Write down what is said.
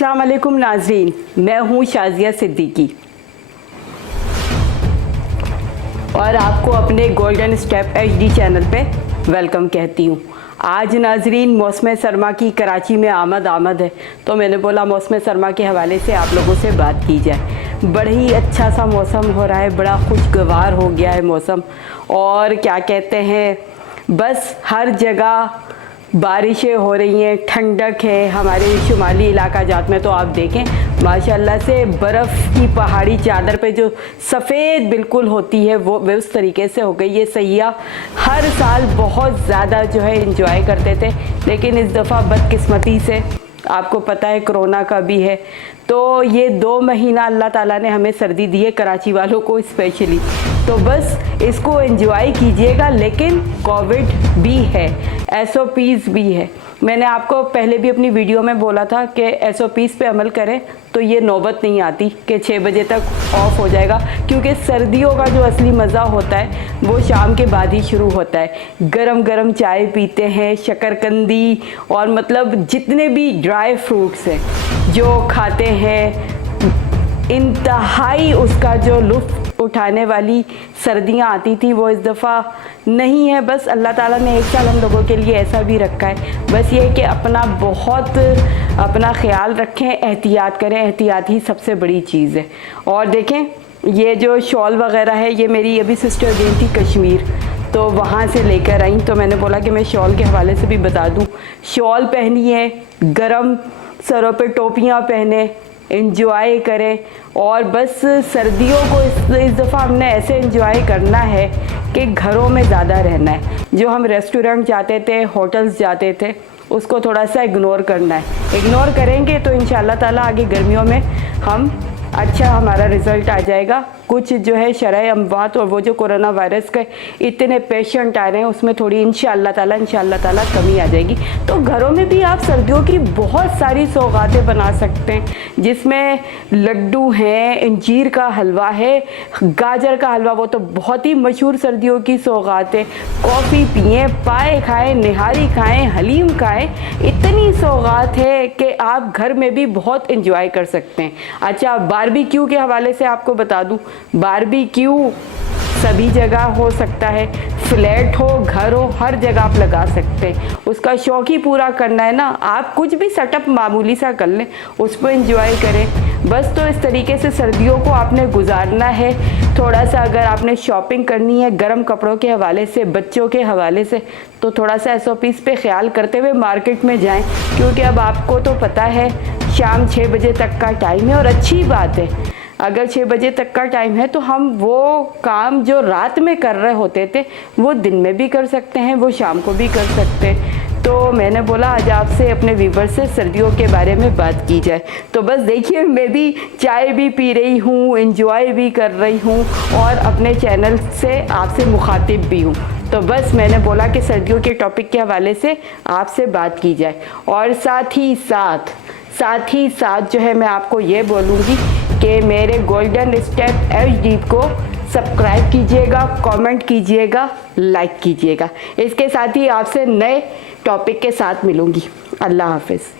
अस्सलाम वालेकुम नाज़रीन, मैं हूँ शाज़िया सिद्दीकी और आपको अपने गोल्डन स्टेप HD चैनल पे वेलकम कहती हूँ। आज नाज़रीन मौसम सरमा की कराची में आमद है, तो मैंने बोला मौसम सरमा के हवाले से आप लोगों से बात की जाए। बड़ा ही अच्छा सा मौसम हो रहा है, बड़ा खुशगवार हो गया है मौसम। और क्या कहते हैं, बस हर जगह बारिशें हो रही हैं, ठंडक है। हमारे शुमाली इलाका जात में तो आप देखें माशाल्लाह से बर्फ़ की पहाड़ी चादर पे जो सफ़ेद बिल्कुल होती है वो उस तरीके से हो गई है। सयाह हर साल बहुत ज़्यादा जो है इंजॉय करते थे, लेकिन इस दफ़ा बदकिस्मती से आपको पता है कोरोना का भी है, तो ये 2 महीना अल्लाह ताला ने हमें सर्दी दी है, कराची वालों को स्पेशली। तो बस इसको एंजॉय कीजिएगा, लेकिन कोविड भी है, SOPs भी है। मैंने आपको पहले भी अपनी वीडियो में बोला था कि SOPs पे अमल करें तो ये नौबत नहीं आती कि 6 बजे तक ऑफ हो जाएगा, क्योंकि सर्दियों का जो असली मज़ा होता है वो शाम के बाद ही शुरू होता है। गरम गरम चाय पीते हैं, शकरकंदी और मतलब जितने भी ड्राई फ्रूट्स हैं जो खाते हैं, इंतहाई उसका जो लुत्फ़ उठाने वाली सर्दियां आती थी वो इस दफ़ा नहीं है। बस अल्लाह ताला ने एक साल हम लोगों के लिए ऐसा भी रखा है। बस ये कि अपना ख्याल रखें, एहतियात करें, एहतियात ही सबसे बड़ी चीज़ है। और देखें ये जो शॉल वगैरह है, ये मेरी अभी सिस्टर गई थी कश्मीर, तो वहाँ से लेकर आई, तो मैंने बोला कि मैं शॉल के हवाले से भी बता दूँ। शॉल पहनी है, गरम सरों पे टोपियाँ पहने, एंजॉय करें। और बस सर्दियों को इस दफ़ा हमने ऐसे एंजॉय करना है कि घरों में ज़्यादा रहना है। जो हम रेस्टोरेंट जाते थे, होटल्स जाते थे, उसको थोड़ा सा इग्नोर करना है। इग्नोर करेंगे तो इंशाल्लाह ताला आगे गर्मियों में हम अच्छा हमारा रिज़ल्ट आ जाएगा। कुछ जो है शरह अमवात और वो जो कोरोना वायरस के इतने पेशेंट आ रहे हैं उसमें थोड़ी इंशाल्लाह ताला कमी आ जाएगी। तो घरों में भी आप सर्दियों की बहुत सारी सौगातें बना सकते हैं, जिसमें लड्डू हैं, इंजीर का हलवा है, गाजर का हलवा, वो तो बहुत ही मशहूर सर्दियों की सौगात है। कॉफ़ी पिएँ, पाए खाएँ, निहारी खाएँ, हलीम खाएँ, इतनी सौगात है कि आप घर में भी बहुत इंजॉय कर सकते हैं। अच्छा, बारबेक्यू के हवाले से आपको बता दूं, बारबेक्यू सभी जगह हो सकता है, फ्लैट हो, घर हो, हर जगह आप लगा सकते हैं। उसका शौक ही पूरा करना है ना, आप कुछ भी सेटअप मामूली सा कर लें, उस पर इंजॉय करें। बस तो इस तरीके से सर्दियों को आपने गुजारना है। थोड़ा सा अगर आपने शॉपिंग करनी है गर्म कपड़ों के हवाले से, बच्चों के हवाले से, तो थोड़ा सा SOPs पे ख्याल करते हुए मार्केट में जाएं, क्योंकि अब आपको तो पता है शाम 6 बजे तक का टाइम है। और अच्छी बात है, अगर 6 बजे तक का टाइम है तो हम वो काम जो रात में कर रहे होते थे वो दिन में भी कर सकते हैं, वो शाम को भी कर सकते हैं। तो मैंने बोला आज आपसे अपने व्यूवर से सर्दियों के बारे में बात की जाए। तो बस देखिए, मैं भी चाय भी पी रही हूँ, एंजॉय भी कर रही हूँ और अपने चैनल से आपसे मुखातिब भी हूँ। तो बस मैंने बोला कि सर्दियों के टॉपिक के हवाले से आपसे बात की जाए। और साथ ही साथ जो है मैं आपको ये बोलूँगी कि मेरे गोल्डन स्टेप HD को सब्सक्राइब कीजिएगा, कमेंट कीजिएगा, लाइक कीजिएगा। इसके साथ ही आपसे नए टॉपिक के साथ मिलूँगी। अल्लाह हाफ़िज़।